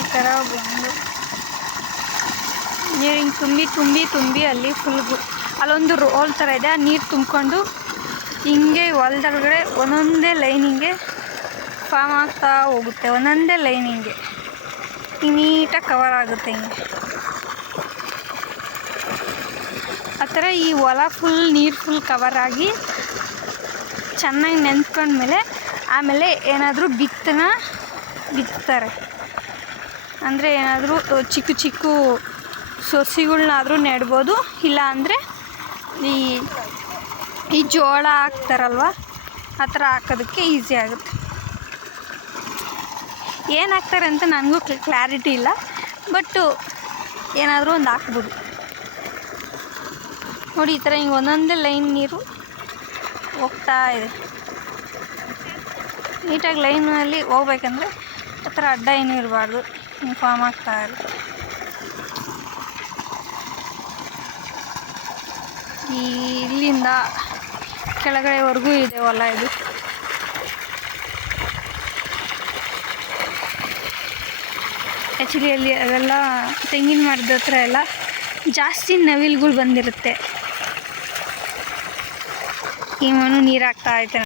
ಈ ಥರ ಬಂದು ನೀರು ಹಿಂಗೆ ತುಂಬಿ ತುಂಬಿ ತುಂಬಿ ಅಲ್ಲಿ ಫುಲ್ ಅಲ್ಲೊಂದು ರೋಲ್ ಥರ ಇದೆ, ಆ ನೀರು ತುಂಬಿಕೊಂಡು ಹಿಂಗೆ ಹೊಲದೊಳಗಡೆ ಒಂದೊಂದೇ ಲೈನಿಂಗೆ ಫಾರ್ಮ್ ಆಗ್ತಾ ಹೋಗುತ್ತೆ, ಒಂದೊಂದೇ ಲೈನಿಂಗೆ ಹಿಂಗೆ ನೀಟಾಗಿ ಕವರ್ ಆಗುತ್ತೆ ಹಿಂಗೆ. ಆ ಥರ ಈ ಹೊಲ ಫುಲ್ ನೀರು ಫುಲ್ ಕವರ್ ಆಗಿ ಚೆನ್ನಾಗಿ ನೆನ್ಸ್ಕೊಂಡ್ಮೇಲೆ ಆಮೇಲೆ ಏನಾದರೂ ಬಿತ್ತನ ಬಿತ್ತಾರೆ. ಅಂದರೆ ಏನಾದರೂ ಚಿಕ್ಕ ಚಿಕ್ಕ ಸೊಸಿಗಳ್ನಾದರೂ ನೆಡ್ಬೋದು. ಇಲ್ಲ ಅಂದರೆ ಈ ಈ ಜೋಳ ಹಾಕ್ತಾರಲ್ವ, ಆ ಥರ ಹಾಕೋದಕ್ಕೆ ಈಸಿ ಆಗುತ್ತೆ. ಏನು ಹಾಕ್ತಾರೆ ಅಂತ ನನಗೂ ಕ್ಲಾರಿಟಿ ಇಲ್ಲ. ಬಟ್ಟು ಏನಾದರೂ ಒಂದು ಹಾಕ್ಬೋದು. ನೋಡಿ, ಈ ಥರ ಹಿಂಗೆ ಒಂದೊಂದೇ ಲೈನ್ ನೀರು ಹೋಗ್ತಾ ಇದೆ. ನೀಟಾಗಿ ಲೈನಲ್ಲಿ ಹೋಗ್ಬೇಕಂದ್ರೆ ಆ ಥರ ಅಡ್ಡ ಏನೂ ಇರಬಾರ್ದು. ಫಾರ್ಮ್ ಆಗ್ತಾ ಇಲ್ಲಿಂದ ಕೆಳಗಡೆವರೆಗೂ ಇದೆ ಹೊಲ ಇದು. ಆ್ಯಕ್ಚುಲಿ ಅಲ್ಲಿ ಅವೆಲ್ಲ ತೆಂಗಿನ ಮರದ ಹತ್ರ ಎಲ್ಲ ಜಾಸ್ತಿ ನವಿಲುಗಳು ಬಂದಿರುತ್ತೆ. ಈ ಮಣ್ಣು ನೀರು ಐತೆ